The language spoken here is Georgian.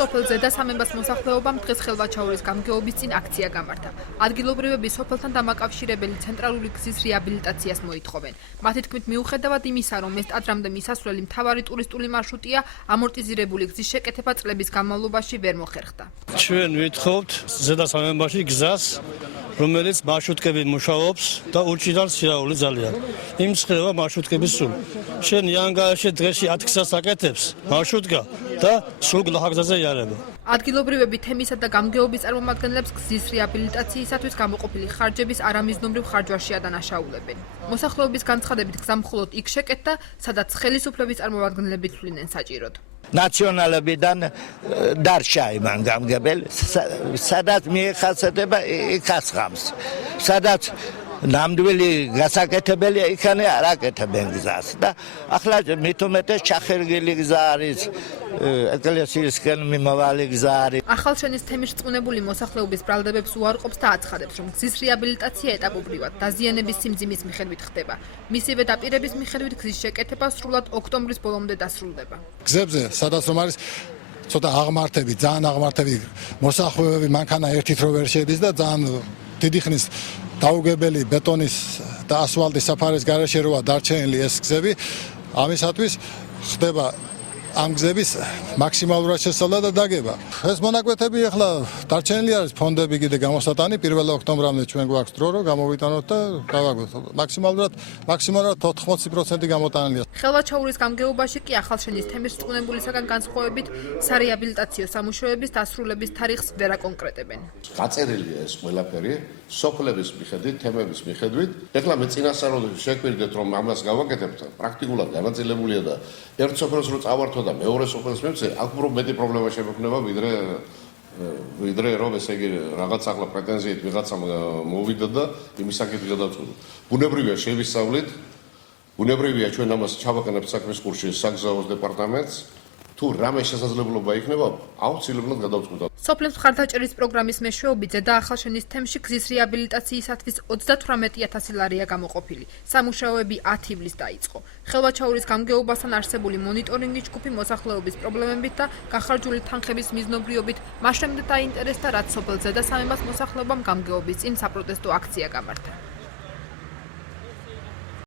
სოფელ ზედასამებას მოსახლეობამ დღეს ხელვაჩაურის გამგეობის წინ აქცია გამართა. ადგილობრივები სოფელთან დამაკავშირებელი ცენტრალური გზის რეაბილიტაციას მოითხოვენ. მათი თქმით, მიუხედავად იმისა, რომ ეს ტაძრამდე მისასვლელი მთავარი ტურისტული მარშრუტია, ამორტიზირებული გზის შეკეთება წლების განმავლობაში ვერ მოხერხდა. ჩვენ ვითხოვთ ზედასამებაში გზას, რომელიც მარშრუტკებით მუშაობს და უჭირავს სიაული ძალიან. იმსხება მარშრუტკების სულ. შენ იანგარაში დღეში 10 გზას აკეთებს მარშრუტკა და სულ გზაზე იარება. ადგილობრივები თემისა და გამგეობის წარმომადგენლებს გზის რეაბილიტაციისათვის გამოყოფილი ხარჯების არამიზნობრივ ხარჯვაში ადანაშაულებენ. მოსახლეობის განცხადებით გზა მხოლოდ იქ შეკეთდა, სადაც ხელისუფლების წარმომადგენლები თვლიდნენ საჭიროდ. ნაციონალებიდან დარჩა იმან გამგებელი, სადაც მიეხასება იქ ასხამს. სადაც ნამდვილი გასაკეთებელია, იქანე არ აკეთებენ გზას და ახლა მით უმეტეს ჩახერგილი გზა არის, ეკლესიისკენ მიმავალი გზა არის. ახალშენის თემის რწმუნებული მოსახლეობის ბრალდებებს უარყოფს და აცხადებს, რომ გზის რეაბილიტაცია ეტაპობრივად დაზიანების სიმძიმის მიხედვით ხდება. მისივე დაპირების მიხედვით გზის შეკეთება სრულად ოქტომბრის ბოლომდე დასრულდება. გზებზე, სადაც რომ არის ცოტა აღმართები, ძალიან აღმართები მოსახლეობები მანქანა ერთით რო ვერ შედის და ძალიან დიდი ხნის დაუგებელი ბეტონის და ასფალტის საფარის გარეშე როა დარჩენილი ეს გზები, ამისათვის ხდება ამ გზების მაქსიმალურად შესწავლა და დაგება. ეს მონაკვეთები ახლა დარჩენილი არის ფონდები კიდე გამოსატანი 1 ოქტომბრამდე ჩვენ გვაქვს დრო რომ გამოვიტანოთ და გავაგოთ. მაქსიმალურად 80% გამოტანილია. ხელვაჩაურის გამგეობაში კი ახალშენის თემის რწმუნებულისაგან განსხვავებით სარეაბილიტაციო სამუშაოების დასრულების თარიღს ვერ აკონკრეტებენ. გაწერილია ეს ყველაფერი სოფლების მიხედვით, თემების მიხედვით. ეხლა მე წინასწარ შეგვიძლია რომ ამას გავაკეთებთ, პრაქტიკულად განაწილებულია და ერთ სოფელს რო წავართო და მეორე სოფელს მივცე, აქ უფრო მეტი პრობლემა შემექნება ვიდრე რომ ესე იგი რაღაც ახლა პრეტენზიით ვიღაცამ მოვიდა და იმის საკითხი გადავწყვიტო. ბუნებრივია შევისწავლით, ბუნებრივია ჩვენ ამას ჩავაყენებთ საქმის კურსში საგზაოს დეპარტამენტს. თუ რამე შესაძლებლობა იქნება, აუცილებლად გადავწყვიტავ. სოფლებს მხარდაჭერის პროგრამის მეშვეობით და ახალშენის თემში გზის რეაბილიტაციისათვის 38,000 ლარია გამოყოფილი. სამუშაოები 10 ივლისს დაიწყო. ხელვაჩაურის გამგეობასთან არსებული მონიტორინგის ჯგუფი მოსახლეობის პრობლემებით და გახარჯული თანხების მიზნობრიობით მაშინდე დაინტერესდა, რაც სოფელ ზედასამებას მოსახლეობამ გამგეობის წინ საპროტესტო აქცია გამართა.